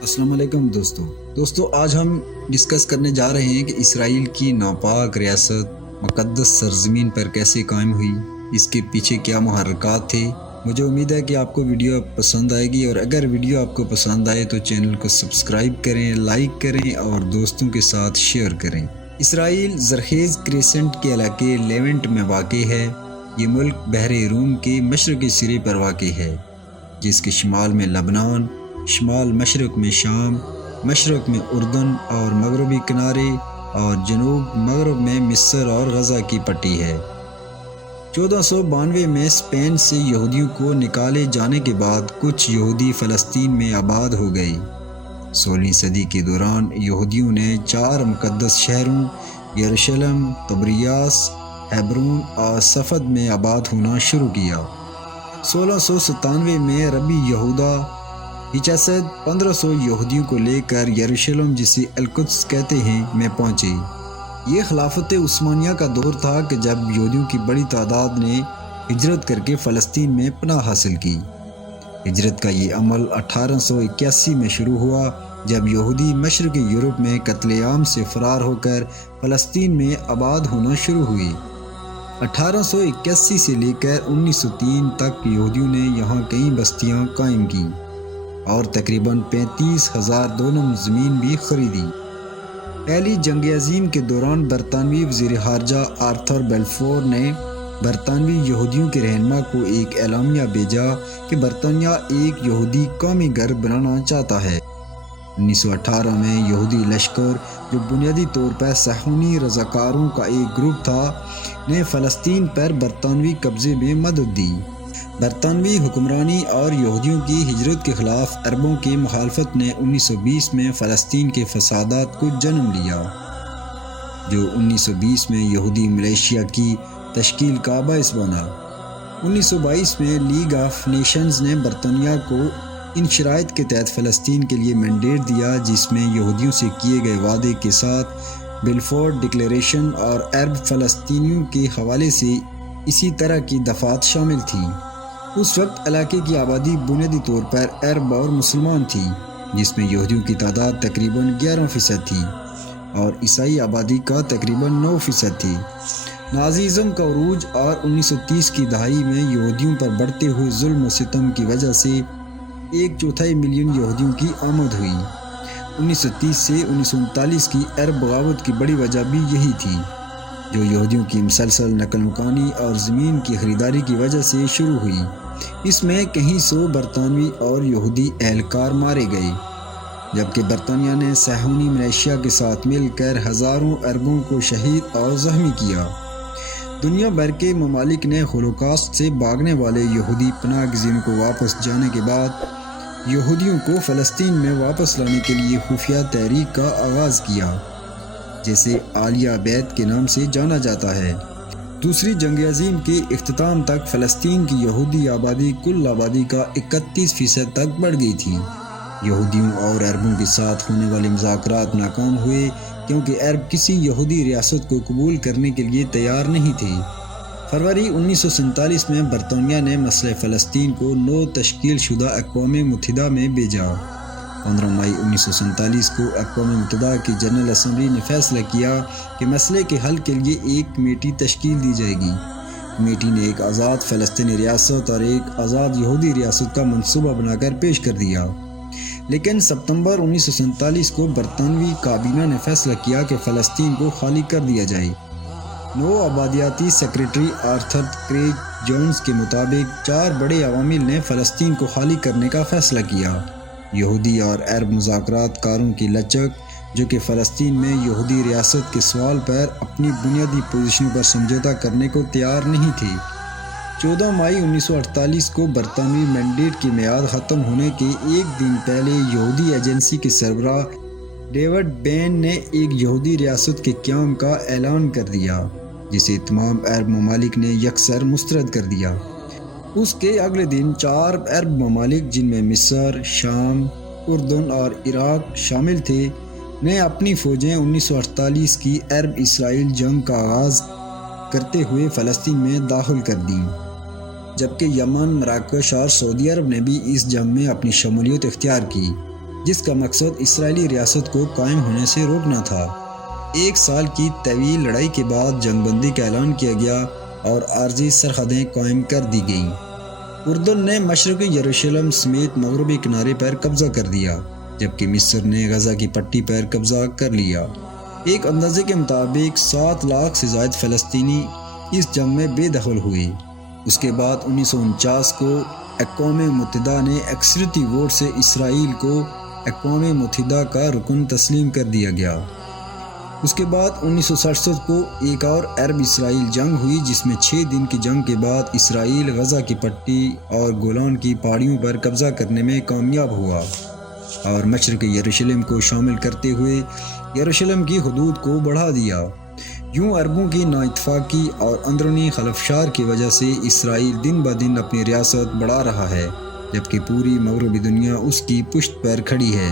السلام علیکم دوستو آج ہم ڈسکس کرنے جا رہے ہیں کہ اسرائیل کی ناپاک ریاست مقدس سرزمین پر کیسے قائم ہوئی، اس کے پیچھے کیا محرکات تھے۔ مجھے امید ہے کہ آپ کو ویڈیو پسند آئے گی، اور اگر ویڈیو آپ کو پسند آئے تو چینل کو سبسکرائب کریں، لائک کریں اور دوستوں کے ساتھ شیئر کریں۔ اسرائیل زرخیز کریسنٹ کے علاقے لیونٹ میں واقع ہے۔ یہ ملک بحر روم کے مشرقی سرے پر واقع ہے، جس کے شمال میں لبنان، شمال مشرق میں شام، مشرق میں اردن اور مغربی کنارے، اور جنوب مغرب میں مصر اور غزہ کی پٹی ہے۔ 1492 میں اسپین سے یہودیوں کو نکالے جانے کے بعد کچھ یہودی فلسطین میں آباد ہو گئے۔ 16ویں صدی کے دوران یہودیوں نے 4 مقدس شہروں یروشلم، طبریاس، ہیبرون اور صفد میں آباد ہونا شروع کیا۔ 1697 میں ربی یہودا ہچسد 1500 یہودیوں کو لے کر یروشلم، جسے القدس کہتے ہیں، میں پہنچے۔ یہ خلافت عثمانیہ کا دور تھا کہ جب یہودیوں کی بڑی تعداد نے ہجرت کر کے فلسطین میں پناہ حاصل کی۔ ہجرت کا یہ عمل 1881 میں شروع ہوا، جب یہودی مشرقی یورپ میں قتل عام سے فرار ہو کر فلسطین میں آباد ہونا شروع ہوئے۔ 1881 سے لے کر 1903 تک یہودیوں نے یہاں کئی بستیاں قائم کی اور تقریباً 35,000 دونم زمین بھی خریدی۔ پہلی جنگ عظیم کے دوران برطانوی وزیر خارجہ آرتھر بلفور نے برطانوی یہودیوں کے رہنما کو ایک اعلامیہ بھیجا کہ برطانیہ ایک یہودی قومی گھر بنانا چاہتا ہے۔ 1918 میں یہودی لشکر، جو بنیادی طور پر صہیونی رضاکاروں کا ایک گروپ تھا، نے فلسطین پر برطانوی قبضے میں مدد دی۔ برطانوی حکمرانی اور یہودیوں کی ہجرت کے خلاف عربوں کی مخالفت نے 1920 میں فلسطین کے فسادات کو جنم لیا، جو 1920 میں یہودی ملیشیا کی تشکیل کا باعث بنا۔ 1922 میں لیگ آف نیشنز نے برطانیہ کو ان شرائط کے تحت فلسطین کے لیے مینڈیٹ دیا، جس میں یہودیوں سے کیے گئے وعدے کے ساتھ بلفور ڈکلیریشن اور عرب فلسطینیوں کے حوالے سے اسی طرح کی دفعات شامل تھیں۔ اس وقت علاقے کی آبادی بنیادی طور پر عرب اور مسلمان تھی، جس میں یہودیوں کی تعداد تقریباً 11% تھی اور عیسائی آبادی کا تقریباً 9% تھی۔ نازیزم کا عروج اور 1930 کی دہائی میں یہودیوں پر بڑھتے ہوئے ظلم و ستم کی وجہ سے 1/4 ملین یہودیوں کی آمد ہوئی۔ 1930 سے 1939 کی عرب بغاوت کی بڑی وجہ بھی یہی تھی، جو یہودیوں کی مسلسل نقل مکانی اور زمین کی خریداری کی وجہ سے شروع ہوئی۔ اس میں کئی 100 برطانوی اور یہودی اہلکار مارے گئے، جبکہ برطانیہ نے صہیونی ملیشیا کے ساتھ مل کر ہزاروں عربوں کو شہید اور زخمی کیا۔ دنیا بھر کے ممالک نے ہولوکاسٹ سے بھاگنے والے یہودی پناہ گزینوں کو واپس جانے کے بعد یہودیوں کو فلسطین میں واپس لانے کے لیے خفیہ تحریک کا آغاز کیا، جسے عالیہ بیت کے نام سے جانا جاتا ہے۔ دوسری جنگ عظیم کے اختتام تک فلسطین کی یہودی آبادی کل آبادی کا 31% تک بڑھ گئی تھی۔ یہودیوں اور عربوں کے ساتھ ہونے والے مذاکرات ناکام ہوئے، کیونکہ عرب کسی یہودی ریاست کو قبول کرنے کے لیے تیار نہیں تھے۔ فروری 1947 میں برطانیہ نے مسئلہ فلسطین کو نو تشکیل شدہ اقوام متحدہ میں بھیجا۔ 15 مئی 1947 کو اقوام متحدہ کی جنرل اسمبلی نے فیصلہ کیا کہ مسئلے کے حل کے لیے ایک کمیٹی تشکیل دی جائے گی۔ کمیٹی نے ایک آزاد فلسطینی ریاست اور ایک آزاد یہودی ریاست کا منصوبہ بنا کر پیش کر دیا، لیکن ستمبر 1947 کو برطانوی کابینہ نے فیصلہ کیا کہ فلسطین کو خالی کر دیا جائے۔ نو آبادیاتی سیکریٹری آرتھر کریگ جونز کے مطابق 4 بڑے عوامل نے فلسطین کو خالی کرنے کا فیصلہ کیا۔ یہودی اور عرب مذاکرات کاروں کی لچک، جو کہ فلسطین میں یہودی ریاست کے سوال پر اپنی بنیادی پوزیشنوں پر سمجھوتہ کرنے کو تیار نہیں تھے۔ 14 مئی 1948 کو برطانوی مینڈیٹ کی میعاد ختم ہونے کے ایک دن پہلے یہودی ایجنسی کے سربراہ ڈیوڈ بین نے ایک یہودی ریاست کے قیام کا اعلان کر دیا، جسے تمام عرب ممالک نے یکسر مسترد کر دیا۔ اس کے اگلے دن 4 عرب ممالک، جن میں مصر، شام، اردن اور عراق شامل تھے، نے اپنی فوجیں 1948 کی عرب اسرائیل جنگ کا آغاز کرتے ہوئے فلسطین میں داخل کر دیں، جبکہ یمن، مراکش اور سعودی عرب نے بھی اس جنگ میں اپنی شمولیت اختیار کی۔ جس کا مقصد اسرائیلی ریاست کو قائم ہونے سے روکنا تھا۔ 1 سال کی طویل لڑائی کے بعد جنگ بندی کا اعلان کیا گیا اور عارضی سرحدیں قائم کر دی گئیں۔ اردن نے مشرقی یروشلم سمیت مغربی کنارے پر قبضہ کر دیا، جبکہ مصر نے غزہ کی پٹی پر قبضہ کر لیا۔ ایک اندازے کے مطابق 7 لاکھ سے زائد فلسطینی اس جنگ میں بے دخل ہوئے۔ اس کے بعد 1949 کو اقوام متحدہ نے اکثریتی ووٹ سے اسرائیل کو اقوام متحدہ کا رکن تسلیم کر دیا گیا۔ اس کے بعد 1967 کو ایک اور عرب اسرائیل جنگ ہوئی، جس میں 6 دن کی جنگ کے بعد اسرائیل غزہ کی پٹی اور گولان کی پہاڑیوں پر قبضہ کرنے میں کامیاب ہوا اور مشرقی یروشلم کو شامل کرتے ہوئے یروشلم کی حدود کو بڑھا دیا۔ یوں عربوں کی نااتفاقی اور اندرونی خلفشار کی وجہ سے اسرائیل دن بدن اپنی ریاست بڑھا رہا ہے، جبکہ پوری مغربی دنیا اس کی پشت پر کھڑی ہے۔